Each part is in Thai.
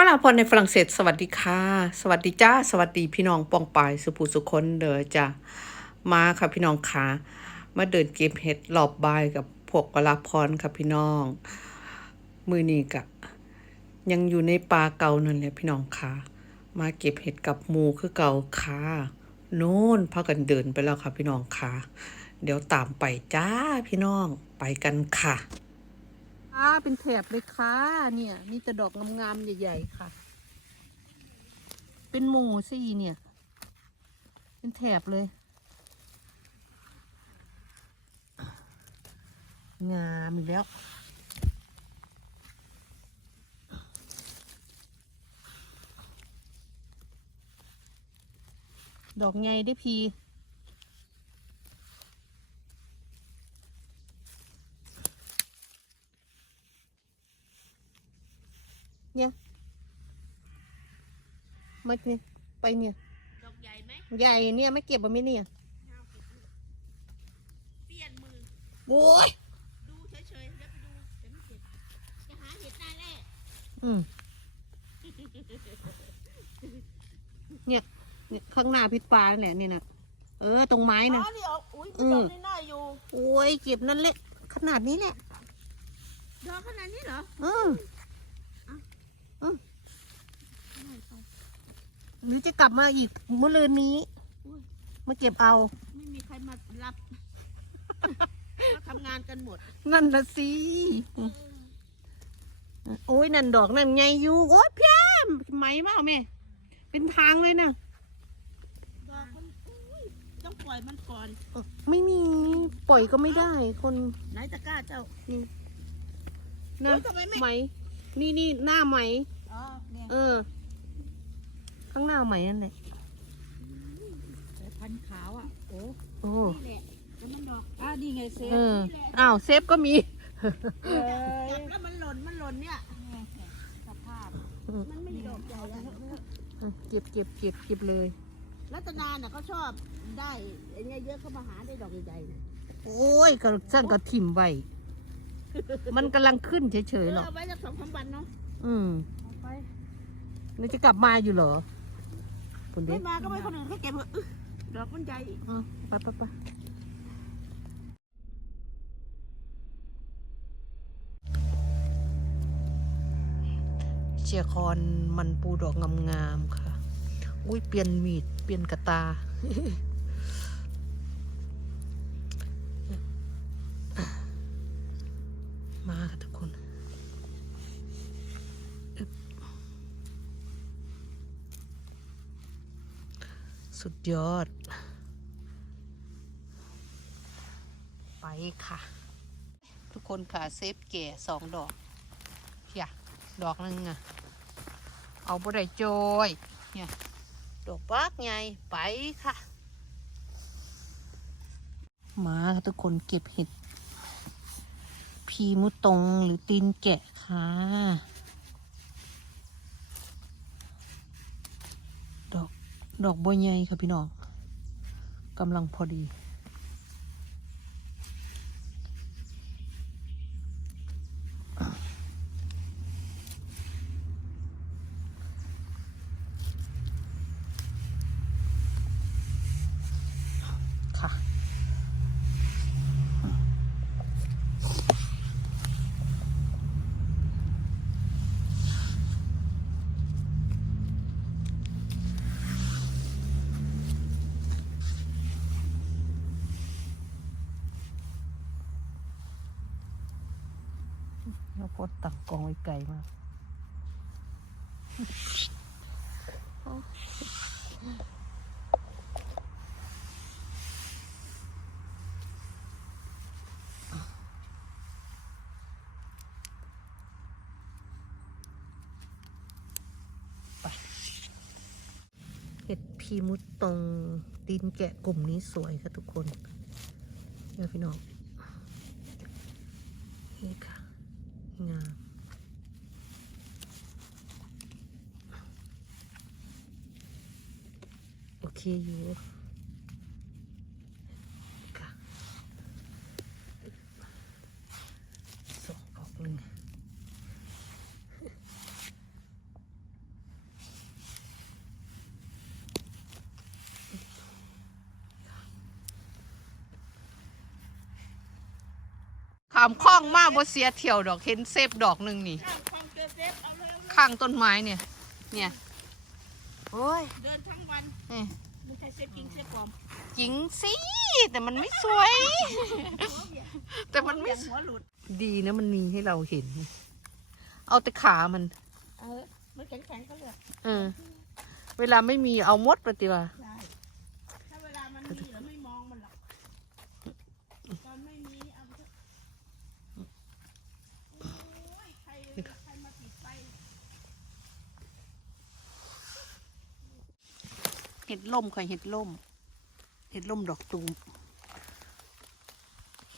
มาลาพรในฝรั่งเศสสวัสดีค่ะ สวัสดีจ้า สวัสดีพี่น้องปองปายสุภูสุคนเด้อจ้ะมาค่ะพี่น้องขามาเดินเก็บเห็ดหลอบบายกับพวกวลาพรค่ะพี่น้อง มือนี้กะยังอยู่ในป่าเก่านั่นแหละพี่น้องขามาเก็บเห็ดกับหมูคือเก่าค่ะโน่นพากันเดินไปแล้วค่ะพี่น้องขาเดี๋ยวตามไปจ้าพี่น้องไปกันค่ะ ค่ะเป็นแถบเลยค่ะเนี่ย มีแต่ดอกงามๆใหญ่ๆค่ะ เป็นหมูสี่เนี่ย เป็นแถบเลย งามอีกแล้วดอกไงได้พี มาเนี่ยไปเนี่ย ดอกใหญ่ไหมใหญ่เนี่ยไม่เก็บบ่ไม่เนี่ยเปลี่ยนมือ โอ้ยดูเฉยๆแล้วไปดูเดี๋ยวไม่เก็บจะหาเห็ดได้แหละอืมเนี่ยเนี่ยข้างหน้าพิษปลานั่นแหละเนี่ยนะเออ ตรงไม้อ๋นะอนี่ออกอุ้ยอืดมอกนี่น่าอยู่ โอ้ยเก็บนั่นแหละขนาดนี้แหละ ดอกขนาดนี้เหรออืมอืม หรือจะกลับมาอีกเมื่อเรืนนี้ มาเก็บเอา ไม่มีใครมารับก็ทำงานกันหมด นั่นละสิโอ้ยนั่นดอกนั่นไงอยู่โอ้ยเพี้ยมไหมเปล่าแม่ เป็นทางเลยนะดอกมันอุ้ยต้องปล่อยมันก่อน ไม่มีปล่อยก็ไม่ได้ คนไหนตะกร้าเจ้านะโอ๊ยทำไมไม่ ไหม นี่นี่หน้าไหม อ๋อเนี่ย เออ ข้างหน้าไหมนั่นแหละแต่พันธุ์ขาวอะโอ้โอ้นี่แหละแล้วมันดอกอ่านี่ไงเซฟเออนี่แหละอ้าวเซฟก็มีจับแล้วมันหล่นมันหล่นเนี่ยสภาพอืมมันไม่ดอกใหญ่แล้วเก็บเก็บเก็บเก็บเลยรัตนาน่ะเขาชอบได้ไอ้เนี่ยเยอะเขามาหาได้ดอกใหญ่ๆนะโอ้ยก็สั่งก็ถิ่มไว้มันกำลังขึ้นเฉเอยๆหรออกเอาไว้สักสองสามวันเนาะอืมเอาไปนี่จะกลับมาอยู่เหรอ คุณเด็ไม่กมาก็ไม่คนอื่นเขาเก็บเถอะอึ๊ะดอกมันใหญ่ไปไปไปเชียร์คอนมันปูดอกงามๆค่ะ อุ้ยเปลี่ยนมีด เปลี่ยนกระตามาค่ะ สุดยอด ไปค่ะ ทุกคนค่ะเซฟแก่สองดอกอย่าดอกนึงอะ เอาบ่ได้โจยเนี่ยดอกบักไงไปค่ะ มาค่ะทุกคนเก็บเห็ด พีมุตงหรือตีนแกะค่ะ ดอก ดอกบัวใหญ่ค่ะพี่น้องกำลังพอดี ค่ะ แล้วพดตักกองไว้ไกลมากเห็ดพีมุดตรงตีนแกะกลุ่มนี้สวยค่ะทุกคนเนี่ยวพี่น้องนี่ค่ะ คอยู่ขามคล้องมากว่าเสียเถี่ยวดอกเห็นเซฟดอกหนึ่งนี่ข้างต้นไม้เนี่ย เนี่ย โอ้ย เดินทั้งวัน นี่ ไม่ใช่เซฟจริงเซฟปลอมจริงสิแต่มันไม่สวย แต่มันไม่หัวหลุดดีนะมันมีให้เราเห็น เอาแต่ขามัน เออมันแข็งๆก็เลือกเออ เวลาไม่มีเอามดปฏิว่า ได้ถ้าเวลามันมีแล้วไม่มองมันหรอกตอนไม่มีเอาไปเถอะโอ้ยใครใครมาปิดไฟ เห็ดล่มค่ะเห็ดล่ม เห็ดล่มดอกตูม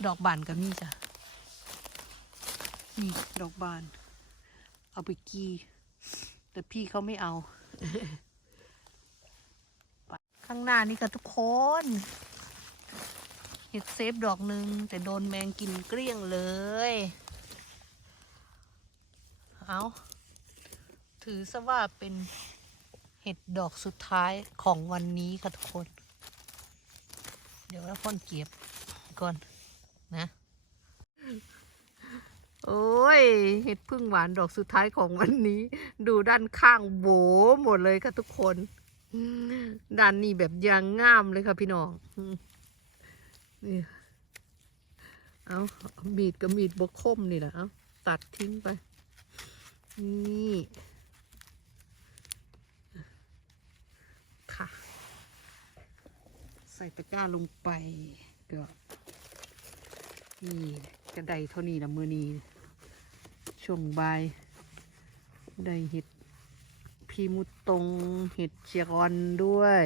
ดอกบานกับนี่จ้ะ นี่ดอกบาน เอาไปกี แต่พี่เขาไม่เอา ข้างหน้านี่ค่ะทุกคน เห็ดเซฟดอกหนึ่งแต่โดนแมงกินเกลี้ยงเลย เอา ถือซะว่าเป็น เห็ดดอกสุดท้ายของวันนี้ค่ะทุกคน เดี๋ยวเราพ่อนเก็บก่อนนะ โอ้ย เห็ดพึ่งหวานดอกสุดท้ายของวันนี้ ดูด้านข้างโบหมดเลยค่ะทุกคน ด้านนี้แบบยางงามเลยค่ะพี่น้อง นี่ เอามีดกับมีดบกคมนี่แหละเอาตัดทิ้งไป นี่ ค่ะ ใส่ตะกร้าลงไปก็นี่กระไดเท่านี้นะมือนี้ช่วงบ่ายได้เห็ดพีมุตงเห็ดเจียรอนด้วย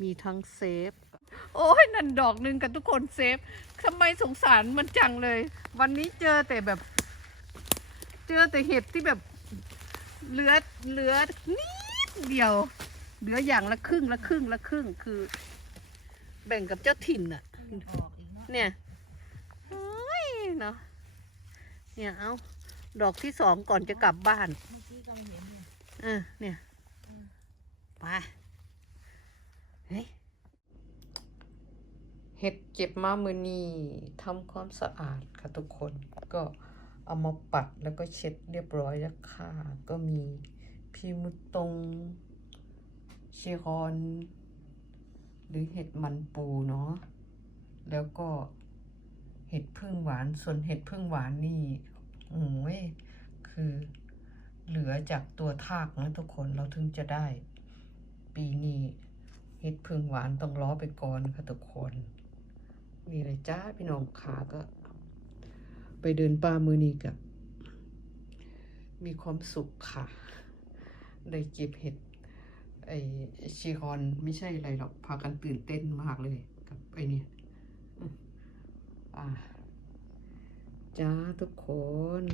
มีทั้งเซฟ โอ้ยนั่นดอกหนึ่งกันทุกคนเซฟทำไมสงสารมันจังเลย วันนี้เจอแต่แบบ เจอแต่เห็ดที่แบบเหลือเหลือนิดเดียว เหลืออย่างละครึ่งละครึ่งละครึ่งคือ แบ่งกับเจ้าถิ่นน่ะ ออกอีกเนาะเนี่ยเฮ้ยเนาะ เนี่ยเอาดอกที่สองก่อนจะกลับบ้าน เมื่อกี้ก็เห็นอยู่ เออเนี่ยไปเฮ้ยเห็ดเก็บมามือนีทำความสะอาดค่ะทุกคนก็เอามาปัดแล้วก็เช็ดเรียบร้อยแล้วค่ะ ก็มีพีมุตงเชรอนห รือเห็ดมันปูเนาะแล้วก็เห็ดพึ่งหวานส่วนเห็ดพึ่งหวานนี่โอ้ยคือเหลือจากตัวทากนะทุกคนเราถึงจะได้ ปีนี้เห็ดพึ่งหวานต้องล้อไปก่อนค่ะทุกคนนี่เลยจ้าพี่น้องขาก็ ไปเดินป่ามือนี้กับมีความสุขค่ะ ได้เก็บเห็ด ไอชีคอนไม่ใช่อะไรหรอก พากันตื่นเต้นมากเลยกับไอเนี่ยจ้าทุกคน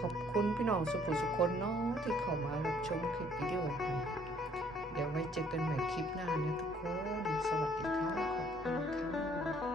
ขอบคุณพี่น้องสุภสุคนเนาะที่เข้ามารับชมคลิปวิดีโอนี้เดี๋ยวไว้เจอกันใหม่คลิปหน้านะทุกคน สวัสดีค่ะ ขอบคุณค่ะ